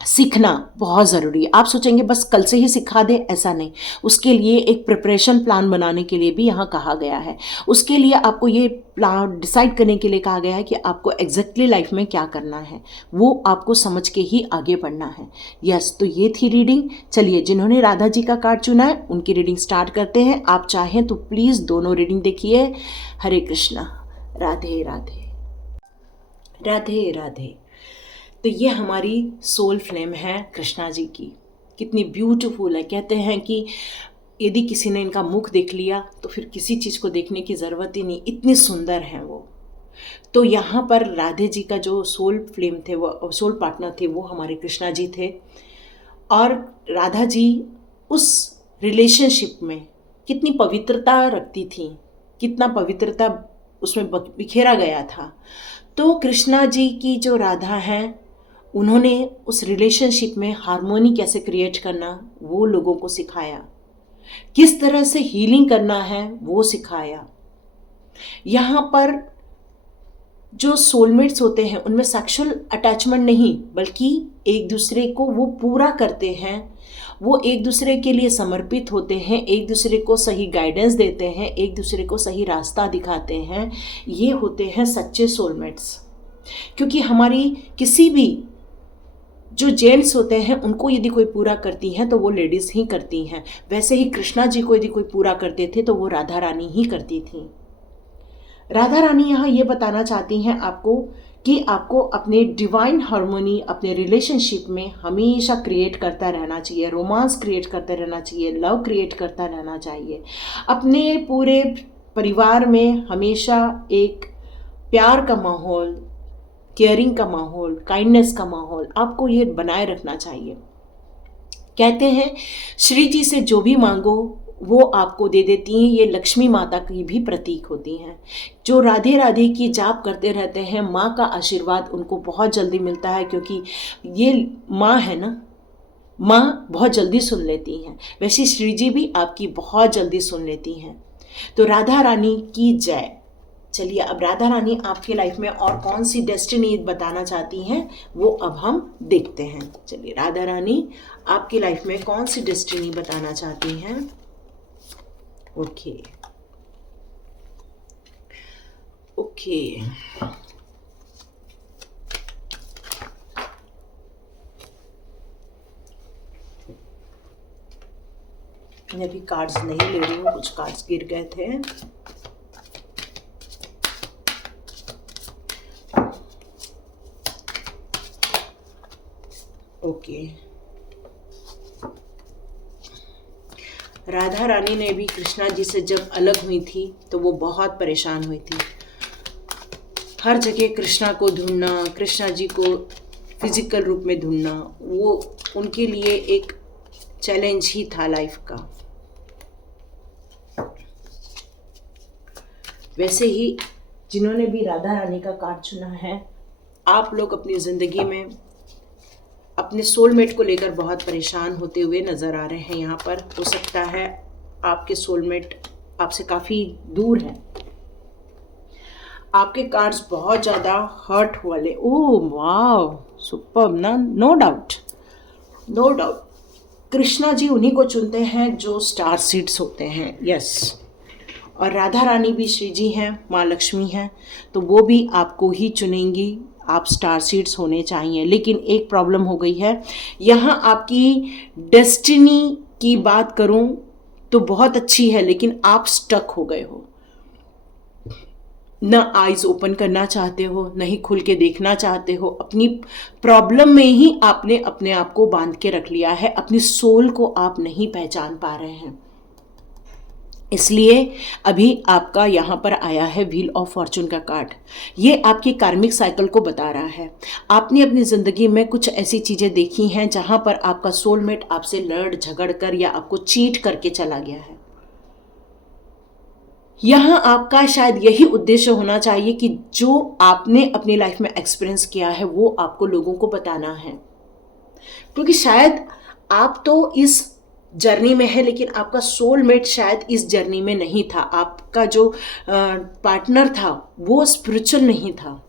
सीखना बहुत ज़रूरी है। आप सोचेंगे बस कल से ही सिखा दे, ऐसा नहीं, उसके लिए एक प्रिपरेशन प्लान बनाने के लिए भी यहाँ कहा गया है। उसके लिए आपको ये प्लान डिसाइड करने के लिए कहा गया है कि आपको एग्जैक्टली लाइफ में क्या करना है, वो आपको समझ के ही आगे बढ़ना है। यस, तो ये थी रीडिंग। चलिए, जिन्होंने राधा जी का कार्ड चुना है उनकी रीडिंग स्टार्ट करते हैं। आप चाहें तो प्लीज़ दोनों रीडिंग देखिए। हरे कृष्णा, राधे राधे, राधे राधे। तो ये हमारी सोल फ्लेम है कृष्णा जी की, कितनी ब्यूटीफुल है। कहते हैं कि यदि किसी ने इनका मुख देख लिया तो फिर किसी चीज़ को देखने की ज़रूरत ही नहीं, इतनी सुंदर हैं वो। तो यहाँ पर राधे जी का जो सोल फ्लेम थे, वो सोल पार्टनर थे, वो हमारे कृष्णा जी थे। और राधा जी उस रिलेशनशिप में कितनी पवित्रता रखती थी, कितना पवित्रता उसमें बिखेरा गया था। तो कृष्णा जी की जो राधा हैं, उन्होंने उस रिलेशनशिप में हार्मोनी कैसे क्रिएट करना वो लोगों को सिखाया, किस तरह से हीलिंग करना है वो सिखाया। यहाँ पर जो सोलमेट्स होते हैं उनमें सेक्सुअल अटैचमेंट नहीं, बल्कि एक दूसरे को वो पूरा करते हैं, वो एक दूसरे के लिए समर्पित होते हैं, एक दूसरे को सही गाइडेंस देते हैं, एक दूसरे को सही रास्ता दिखाते हैं। ये होते हैं सच्चे सोलमेट्स। क्योंकि हमारी किसी भी जो जेंट्स होते हैं उनको यदि कोई पूरा करती हैं तो वो लेडीज़ ही करती हैं, वैसे ही कृष्णा जी को यदि कोई पूरा करते थे तो वो राधा रानी ही करती थी। राधा रानी यहाँ ये बताना चाहती हैं आपको कि आपको अपने डिवाइन हार्मोनी अपने रिलेशनशिप में हमेशा क्रिएट करता रहना चाहिए, रोमांस क्रिएट करते रहना चाहिए, लव क्रिएट करता रहना चाहिए। अपने पूरे परिवार में हमेशा एक प्यार का माहौल, केयरिंग का माहौल, काइंडनेस का माहौल आपको ये बनाए रखना चाहिए। कहते हैं श्री जी से जो भी मांगो वो आपको दे देती हैं। ये लक्ष्मी माता की भी प्रतीक होती हैं। जो राधे राधे की जाप करते रहते हैं, माँ का आशीर्वाद उनको बहुत जल्दी मिलता है, क्योंकि ये माँ है ना, माँ बहुत जल्दी सुन लेती हैं। वैसे श्री जी भी आपकी बहुत जल्दी सुन लेती हैं। तो राधा रानी की जय। चलिए, अब राधा रानी आपके लाइफ में और कौन सी डेस्टिनी बताना चाहती हैं वो अब हम देखते हैं। चलिए, राधा रानी आपकी लाइफ में कौन सी डेस्टिनी बताना चाहती हैं। ओके ओके, मैं अभी कार्ड्स नहीं ले रही हूँ, कुछ कार्ड्स गिर गए थे। ओके, राधा रानी ने भी कृष्णा जी से जब अलग हुई थी तो वो बहुत परेशान हुई थी। हर जगह कृष्णा को ढूंढना, कृष्णा जी को फिजिकल रूप में ढूंढना, वो उनके लिए एक चैलेंज ही था लाइफ का। वैसे ही जिन्होंने भी राधा रानी का कार्ड चुना है, आप लोग अपनी ज़िंदगी में अपने सोलमेट को लेकर बहुत परेशान होते हुए नज़र आ रहे हैं। यहाँ पर हो सकता है आपके सोलमेट आपसे काफ़ी दूर है। आपके कार्ड्स बहुत ज़्यादा हर्ट वाले। ओह वाव, सुपर्ब ना, no doubt no doubt. Krishna ji उन्हीं को चुनते हैं जो स्टार सीड्स होते हैं। यस, और राधा रानी भी श्री जी हैं, माँ लक्ष्मी हैं, तो वो भी आपको ही चुनेंगी। आप स्टार सीड्स होने चाहिए। लेकिन एक प्रॉब्लम हो गई है यहाँ। आपकी डेस्टिनी की बात करूं तो बहुत अच्छी है, लेकिन आप स्टक हो गए हो। न आईज ओपन करना चाहते हो, न ही खुल के देखना चाहते हो। अपनी प्रॉब्लम में ही आपने अपने आप को बांध के रख लिया है, अपनी सोल को आप नहीं पहचान पा रहे हैं। इसलिए अभी आपका यहाँ पर आया है व्हील ऑफ फॉर्चून का कार्ड। ये आपकी कार्मिक साइकिल को बता रहा है। आपने अपनी ज़िंदगी में कुछ ऐसी चीज़ें देखी हैं जहाँ पर आपका सोलमेट आपसे लड़ झगड़ कर या आपको चीट करके चला गया है। यहाँ आपका शायद यही उद्देश्य होना चाहिए कि जो आपने अपनी लाइफ में एक्सपीरियंस किया है वो आपको लोगों को बताना है, क्योंकि शायद आप तो इस जर्नी में है लेकिन आपका सोलमेट शायद इस जर्नी में नहीं था। आपका जो पार्टनर था वो स्पिरिचुअल नहीं था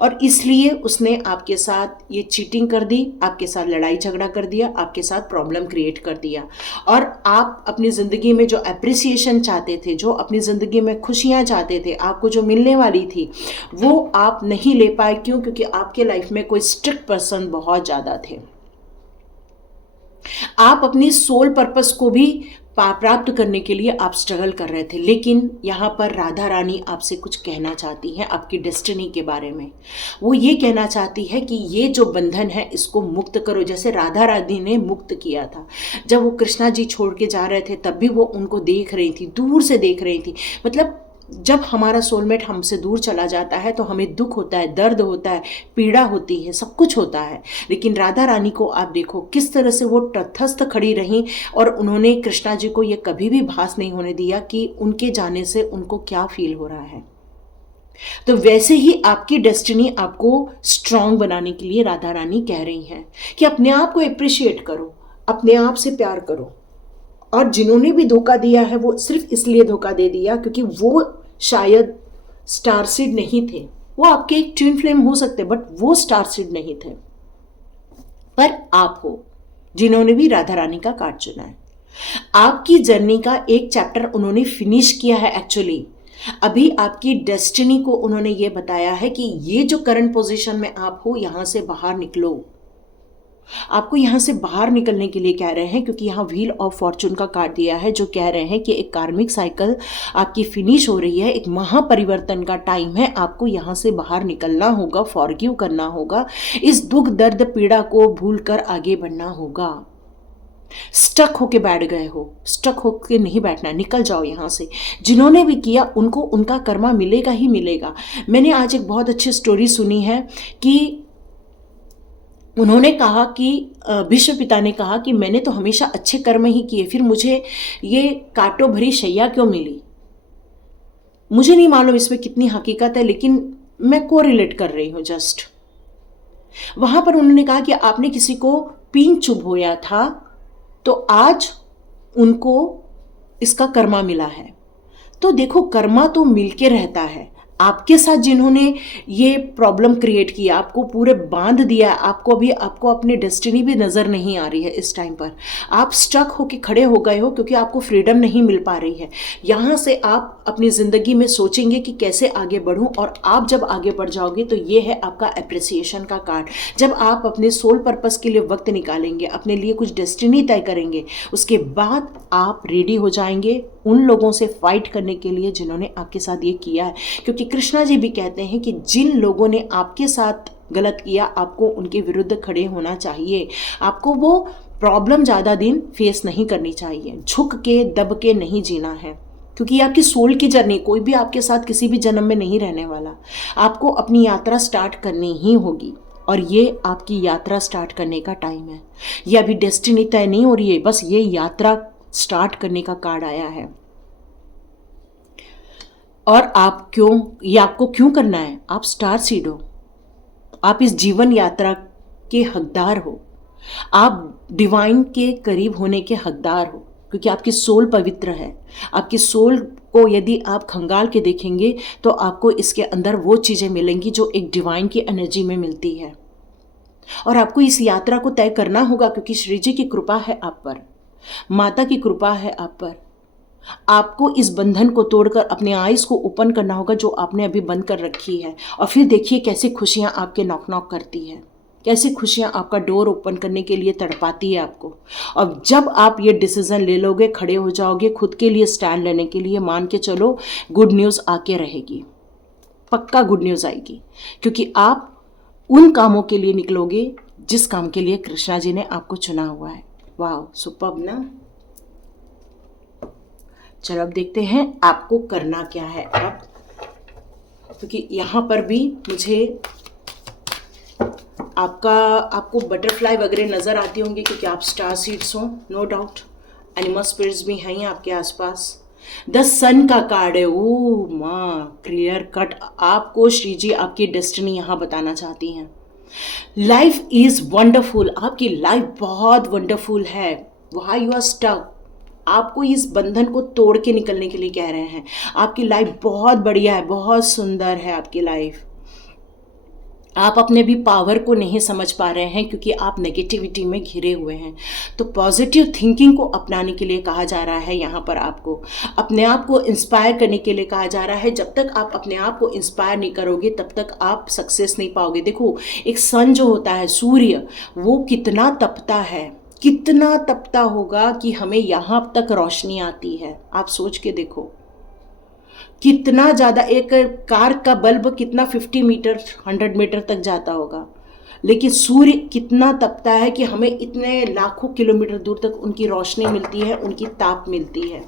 और इसलिए उसने आपके साथ ये चीटिंग कर दी, आपके साथ लड़ाई झगड़ा कर दिया, आपके साथ प्रॉब्लम क्रिएट कर दिया। और आप अपनी ज़िंदगी में जो अप्रिसिएशन चाहते थे, जो अपनी ज़िंदगी में खुशियाँ चाहते थे, आपको जो मिलने वाली थी वो आप नहीं ले पाए। क्यों? क्योंकि आपके लाइफ में कोई स्ट्रिक्ट पर्सन बहुत ज़्यादा थे। आप अपनी सोल पर्पस को भी प्राप्त करने के लिए आप स्ट्रगल कर रहे थे, लेकिन यहाँ पर राधा रानी आपसे कुछ कहना चाहती हैं आपकी डेस्टिनी के बारे में। वो ये कहना चाहती है कि ये जो बंधन है इसको मुक्त करो, जैसे राधा रानी ने मुक्त किया था। जब वो कृष्णा जी छोड़ के जा रहे थे तब भी वो उनको देख रही थी, दूर से देख रही थी। मतलब जब हमारा सोलमेट हमसे दूर चला जाता है तो हमें दुख होता है, दर्द होता है, पीड़ा होती है, सब कुछ होता है। लेकिन राधा रानी को आप देखो किस तरह से वो तटस्थ खड़ी रहीं और उन्होंने कृष्णा जी को ये कभी भी भास नहीं होने दिया कि उनके जाने से उनको क्या फील हो रहा है। तो वैसे ही आपकी डेस्टिनी आपको स्ट्रांग बनाने के लिए राधा रानी कह रही हैं कि अपने आप को अप्रिशिएट करो, अपने आप से प्यार करो। और जिन्होंने भी धोखा दिया है वो सिर्फ इसलिए धोखा दे दिया क्योंकि वो शायद स्टार सीड नहीं थे। वो आपके एक ट्विन फ्लेम हो सकते बट वो स्टार सीड नहीं थे। पर आप हो जिन्होंने भी राधा रानी का कार्ड चुना है। आपकी जर्नी का एक चैप्टर उन्होंने फिनिश किया है एक्चुअली। अभी आपकी डेस्टिनी को उन्होंने ये बताया है कि ये जो करंट पोजीशन में आप हो यहां से बाहर निकलो। आपको यहाँ से बाहर निकलने के लिए कह रहे हैं क्योंकि यहाँ व्हील ऑफ फॉर्चून का कार्ड दिया है जो कह रहे हैं कि एक कार्मिक साइकिल आपकी फिनिश हो रही है, एक महापरिवर्तन का टाइम है। आपको यहाँ से बाहर निकलना होगा, फॉरगिव करना होगा, इस दुख दर्द पीड़ा को भूलकर आगे बढ़ना होगा। स्टक होके बैठ गए हो, स्टक होके नहीं बैठना, निकल जाओ यहाँ से। जिन्होंने भी किया उनको उनका कर्मा मिलेगा ही मिलेगा। मैंने आज एक बहुत अच्छी स्टोरी सुनी है कि उन्होंने कहा कि भीष्म पिता ने कहा कि मैंने तो हमेशा अच्छे कर्म ही किए, फिर मुझे ये कांटों भरी शैया क्यों मिली। मुझे नहीं मालूम इसमें कितनी हकीकत है लेकिन मैं को रिलेट कर रही हूँ जस्ट। वहां पर उन्होंने कहा कि आपने किसी को पीन चुभोया था तो आज उनको इसका कर्मा मिला है। तो देखो कर्मा तो मिलके रहता है। आपके साथ जिन्होंने ये प्रॉब्लम क्रिएट किया, आपको पूरे बांध दिया, आपको अपनी डेस्टिनी भी नज़र नहीं आ रही है। इस टाइम पर आप स्टक होके खड़े हो गए हो क्योंकि आपको फ्रीडम नहीं मिल पा रही है। यहाँ से आप अपनी ज़िंदगी में सोचेंगे कि कैसे आगे बढ़ूँ, और आप जब आगे बढ़ जाओगे तो ये है आपका अप्रिसिएशन का कार्ड। जब आप अपने सोल पर्पस के लिए वक्त निकालेंगे, अपने लिए कुछ डेस्टिनी तय करेंगे, उसके बाद आप रेडी हो जाएंगे उन लोगों से फाइट करने के लिए जिन्होंने आपके साथ ये किया है। क्योंकि कृष्णा जी भी कहते हैं कि जिन लोगों ने आपके साथ गलत किया आपको उनके विरुद्ध खड़े होना चाहिए। आपको वो प्रॉब्लम ज़्यादा दिन फेस नहीं करनी चाहिए, झुक के दब के नहीं जीना है, क्योंकि ये आपकी सोल की जर्नी, कोई भी आपके साथ किसी भी जन्म में नहीं रहने वाला। आपको अपनी यात्रा स्टार्ट करनी ही होगी और ये आपकी यात्रा स्टार्ट करने का टाइम है। ये अभी डेस्टिनी तय नहीं हो रही है, बस ये यात्रा स्टार्ट करने का कार्ड आया है। और आप ये आपको क्यों करना है? आप स्टार सीड हो, आप इस जीवन यात्रा के हकदार हो, आप डिवाइन के करीब होने के हकदार हो, क्योंकि आपकी सोल पवित्र है। आपकी सोल को यदि आप खंगाल के देखेंगे तो आपको इसके अंदर वो चीज़ें मिलेंगी जो एक डिवाइन की एनर्जी में मिलती है। और आपको इस यात्रा को तय करना होगा क्योंकि श्री जी की कृपा है आप पर, माता की कृपा है आप पर। आपको इस बंधन को तोड़कर अपने आइज को ओपन करना होगा जो आपने अभी बंद कर रखी है। और फिर देखिए कैसे खुशियां आपके नॉक नॉक करती है, कैसे खुशियां आपका डोर ओपन करने के लिए तड़पाती है आपको। और जब आप ये डिसीजन ले लोगे, खड़े हो जाओगे खुद के लिए स्टैंड लेने के लिए, मान के चलो गुड न्यूज़ आके रहेगी। पक्का गुड न्यूज़ आएगी, क्योंकि आप उन कामों के लिए निकलोगे जिस काम के लिए कृष्णा जी ने आपको चुना हुआ है। वाह, सुपर्ब ना। चलो अब देखते हैं आपको करना क्या है अब, क्योंकि यहाँ पर भी मुझे आपको बटरफ्लाई वगैरह नज़र आती होंगी, क्योंकि आप स्टार सीड्स हो, नो डाउट। एनिमल स्पिरिट्स भी हैं आपके आसपास। द सन का कार्ड है। ओ माँ, क्लियर कट आपको श्री जी आपकी डेस्टिनी यहाँ बताना चाहती हैं। लाइफ इज वंडरफुल, आपकी लाइफ बहुत वंडरफुल है। व्हाई यू आर स्टक, आपको इस बंधन को तोड़ के निकलने के लिए कह रहे हैं। आपकी लाइफ बहुत बढ़िया है, बहुत सुंदर है आपकी लाइफ। आप अपने भी पावर को नहीं समझ पा रहे हैं, क्योंकि आप नेगेटिविटी में घिरे हुए हैं। तो पॉजिटिव थिंकिंग को अपनाने के लिए कहा जा रहा है यहाँ पर। आपको अपने आप को इंस्पायर करने के लिए कहा जा रहा है। जब तक आप अपने आप को इंस्पायर नहीं करोगे तब तक आप सक्सेस नहीं पाओगे। देखो, एक सन जो होता है, सूर्य, वो कितना तपता है, कितना तपता होगा कि हमें यहाँ तक रोशनी आती है। आप सोच के देखो कितना ज़्यादा। एक कार का बल्ब कितना 50 मीटर 100 मीटर तक जाता होगा, लेकिन सूर्य कितना तपता है कि हमें इतने लाखों किलोमीटर दूर तक उनकी रोशनी मिलती है, उनकी ताप मिलती है।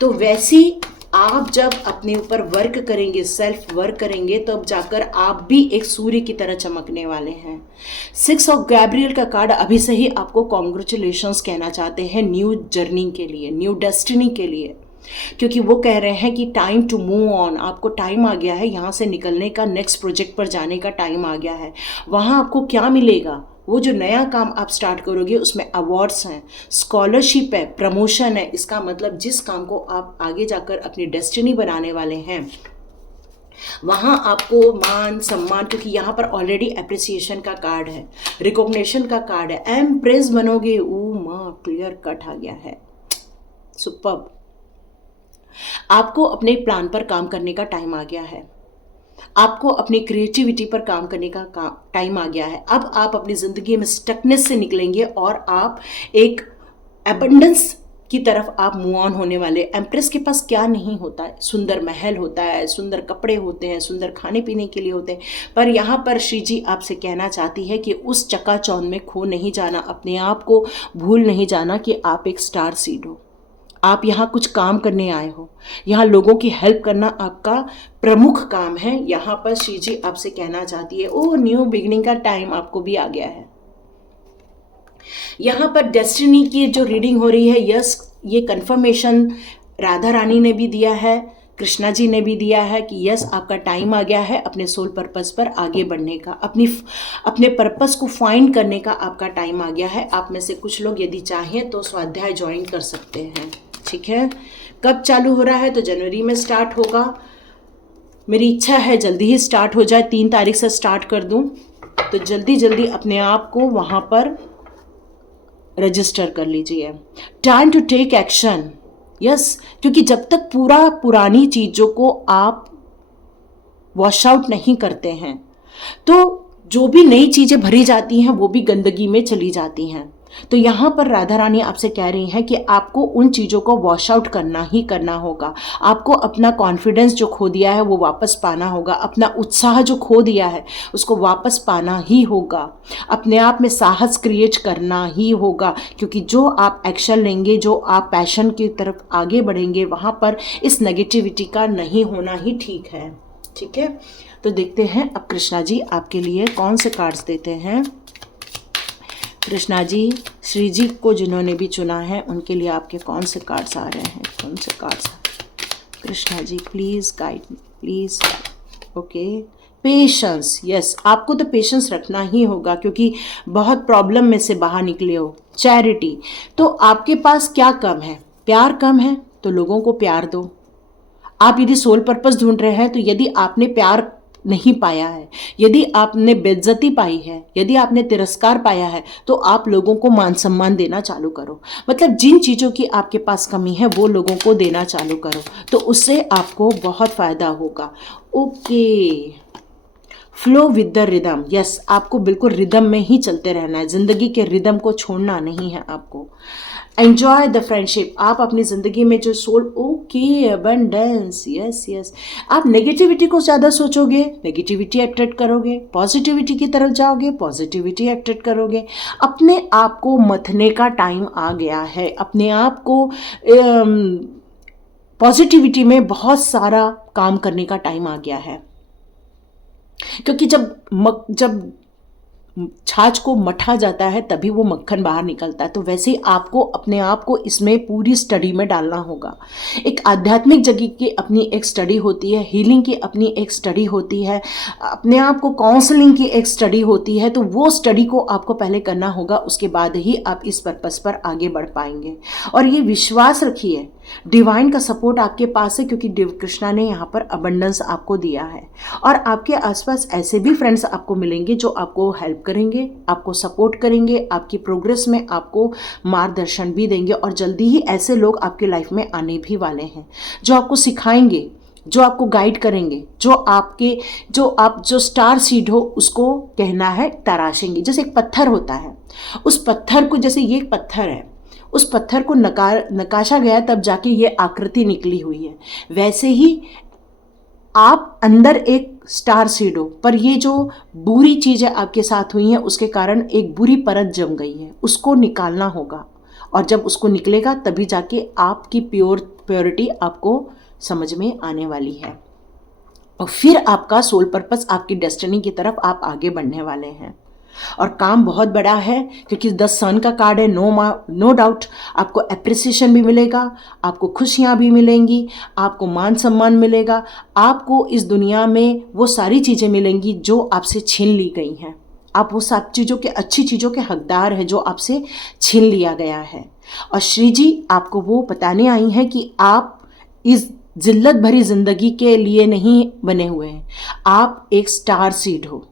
तो वैसी आप जब अपने ऊपर वर्क करेंगे, सेल्फ वर्क करेंगे, तब जाकर आप भी एक सूर्य की तरह चमकने वाले हैं। 6 ऑफ गैब्रियल का कार्ड अभी से ही आपको कॉन्ग्रेचुलेशंस कहना चाहते हैं न्यू जर्नी के लिए, न्यू डेस्टिनी के लिए, क्योंकि वो कह रहे हैं कि टाइम टू मूव ऑन। आपको टाइम आ गया है यहाँ से निकलने का, नेक्स्ट प्रोजेक्ट पर जाने का टाइम आ गया है। वहाँ आपको क्या मिलेगा, वो जो नया काम आप स्टार्ट करोगे उसमें अवार्ड्स हैं, स्कॉलरशिप है, प्रमोशन है। इसका मतलब जिस काम को आप आगे जाकर अपनी डेस्टिनी बनाने वाले हैं वहाँ आपको मान सम्मान, क्योंकि यहाँ पर ऑलरेडी अप्रिसिएशन का कार्ड है, रिकॉग्निशन का कार्ड है, एम्प्रेस बनोगे। ओ माँ, क्लियर कट आ गया है, सुपर्ब। आपको अपने प्लान पर काम करने का टाइम आ गया है। आपको अपनी क्रिएटिविटी पर काम करने का टाइम आ गया है। अब आप अपनी ज़िंदगी में स्टकनेस से निकलेंगे और आप एक एबंडेंस की तरफ आप मूव ऑन होने वाले। एम्प्रेस के पास क्या नहीं होता है, सुंदर महल होता है, सुंदर कपड़े होते हैं, सुंदर खाने पीने के लिए होते हैं, पर यहाँ पर श्री जी आपसे कहना चाहती है कि उस चकाचौंध में खो नहीं जाना, अपने आप को भूल नहीं जाना कि आप एक स्टार सीड हो। आप यहाँ कुछ काम करने आए हो, यहाँ लोगों की हेल्प करना आपका प्रमुख काम है। यहाँ पर श्री जी आपसे कहना चाहती है, ओ न्यू बिगिनिंग का टाइम आपको भी आ गया है। यहाँ पर डेस्टिनी की जो रीडिंग हो रही है, यस, ये कंफर्मेशन राधा रानी ने भी दिया है, कृष्णा जी ने भी दिया है कि यस, आपका टाइम आ गया है अपने सोल पर्पस पर आगे बढ़ने का, अपने पर्पस को फाइंड करने का आपका टाइम आ गया है। आप में से कुछ लोग यदि चाहें तो स्वाध्याय ज्वाइन कर सकते हैं, ठीक है। कब चालू हो रहा है, तो जनवरी में स्टार्ट होगा। मेरी इच्छा है जल्दी ही स्टार्ट हो जाए, 3 तारीख से स्टार्ट कर दूं, तो जल्दी जल्दी अपने आप को वहाँ पर रजिस्टर कर लीजिए। Time to take action, yes, क्योंकि जब तक पुरानी चीज़ों को आप वॉश आउट नहीं करते हैं तो जो भी नई चीज़ें भरी जाती हैं वो भी गंदगी में चली जाती हैं। तो यहाँ पर राधा रानी आपसे कह रही हैं कि आपको उन चीज़ों को वॉश आउट करना ही करना होगा। आपको अपना कॉन्फिडेंस जो खो दिया है वो वापस पाना होगा, अपना उत्साह जो खो दिया है उसको वापस पाना ही होगा, अपने आप में साहस क्रिएट करना ही होगा, क्योंकि जो आप एक्शन लेंगे, जो आप पैशन की तरफ आगे बढ़ेंगे, वहाँ पर इस नेगेटिविटी का नहीं होना ही ठीक है, ठीक है। तो देखते हैं अब कृष्णा जी आपके लिए कौन से कार्ड्स देते हैं। कृष्णा जी, श्री जी को जिन्होंने भी चुना है उनके लिए आपके कौन से कार्ड्स आ रहे हैं, कौन से cards? Krishna ji please guide me, please. Okay, patience, yes, आपको तो पेशेंस रखना ही होगा क्योंकि बहुत प्रॉब्लम में से बाहर निकले हो। चैरिटी, तो आपके पास क्या कम है? प्यार कम है तो लोगों को प्यार दो। आप यदि सोल पर्पस ढूंढ रहे हैं तो यदि आपने प्यार नहीं पाया है, यदि आपने बेइज्जती पाई है, यदि आपने तिरस्कार पाया है, तो आप लोगों को मान सम्मान देना चालू करो। मतलब जिन चीज़ों की आपके पास कमी है वो लोगों को देना चालू करो, तो उससे आपको बहुत फ़ायदा होगा। Okay, flow with the rhythm. Yes, आपको बिल्कुल रिदम में ही चलते रहना है, जिंदगी के रिदम को छोड़ना नहीं है आपको। Enjoy the friendship. आप अपनी जिंदगी में जो soul, okay, abundance, yes yes. आप नेगेटिविटी को ज़्यादा सोचोगे, नेगेटिविटी अट्रैक्ट करोगे, पॉजिटिविटी की तरफ जाओगे, पॉजिटिविटी अट्रैक्ट करोगे। अपने आप को मथने का टाइम आ गया है, अपने आप को पॉजिटिविटी में बहुत सारा काम करने का टाइम आ गया है। क्योंकि जब छाछ को मठा जाता है तभी वो मक्खन बाहर निकलता है। तो वैसे ही आपको अपने आप को इसमें पूरी स्टडी में डालना होगा। एक आध्यात्मिक जगह की अपनी एक स्टडी होती है, हीलिंग की अपनी एक स्टडी होती है, अपने आप को काउंसलिंग की एक स्टडी होती है। तो वो स्टडी को आपको पहले करना होगा, उसके बाद ही आप इस पर्पस पर आगे बढ़ पाएंगे। और ये विश्वास रखिए, डिवाइन का सपोर्ट आपके पास है, क्योंकि देव कृष्णा ने यहाँ पर अबंडेंस आपको दिया है। और आपके आसपास ऐसे भी फ्रेंड्स आपको मिलेंगे जो आपको हेल्प करेंगे, आपको सपोर्ट करेंगे, आपकी प्रोग्रेस में आपको मार्गदर्शन भी देंगे। और जल्दी ही ऐसे लोग आपकी लाइफ में आने भी वाले हैं जो आपको सिखाएंगे, जो आपको गाइड करेंगे, जो आप जो स्टार सीड हो उसको कहना है तराशेंगे। जैसे एक पत्थर होता है, उस पत्थर को, जैसे ये एक पत्थर है, उस पत्थर को नकाशा गया तब जाके ये आकृति निकली हुई है। वैसे ही आप अंदर एक स्टार सीड हो, पर ये जो बुरी चीज़ें आपके साथ हुई हैं उसके कारण एक बुरी परत जम गई है, उसको निकालना होगा। और जब उसको निकलेगा तभी जाके आपकी प्योरिटी आपको समझ में आने वाली है। और फिर आपका सोल पर्पस, आपकी डेस्टिनी की तरफ आप आगे बढ़ने वाले हैं। और काम बहुत बड़ा है, क्योंकि 10 सन का कार्ड है। नो डाउट आपको एप्रिसिएशन भी मिलेगा, आपको खुशियाँ भी मिलेंगी, आपको मान सम्मान मिलेगा, आपको इस दुनिया में वो सारी चीज़ें मिलेंगी जो आपसे छीन ली गई हैं। आप वो सब चीज़ों के, अच्छी चीज़ों के हकदार हैं जो आपसे छीन लिया गया है। और श्री जी आपको वो बताने आई हैं कि आप इस जिल्लत भरी जिंदगी के लिए नहीं बने हुए हैं। आप एक स्टार सीड हो,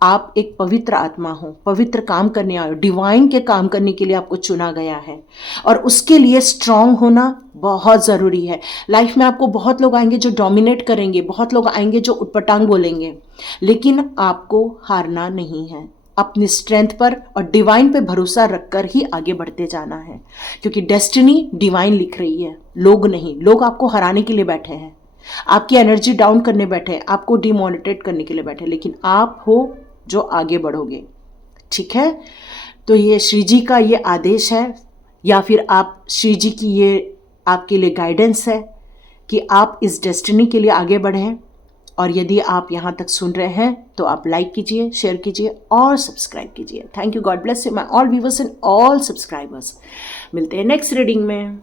आप एक पवित्र आत्मा हो, पवित्र काम करने आए हो, डिवाइन के काम करने के लिए आपको चुना गया है। और उसके लिए स्ट्रांग होना बहुत ज़रूरी है। लाइफ में आपको बहुत लोग आएंगे जो डोमिनेट करेंगे, बहुत लोग आएंगे जो उटपटांग बोलेंगे, लेकिन आपको हारना नहीं है। अपनी स्ट्रेंथ पर और डिवाइन पे भरोसा रखकर ही आगे बढ़ते जाना है, क्योंकि डेस्टिनी डिवाइन लिख रही है, लोग नहीं। लोग आपको हराने के लिए बैठे हैं, आपकी एनर्जी डाउन करने बैठे हैं, आपको डिमोनेटेट करने के लिए बैठे हैं, लेकिन आप हो जो आगे बढ़ोगे। ठीक है, तो ये श्री जी का ये आदेश है, या फिर आप श्री जी की ये आपके लिए गाइडेंस है कि आप इस डेस्टिनी के लिए आगे बढ़ें। और यदि आप यहाँ तक सुन रहे हैं तो आप लाइक कीजिए, शेयर कीजिए और सब्सक्राइब कीजिए। Thank you, God bless you my all viewers and all subscribers. मिलते हैं नेक्स्ट रीडिंग में।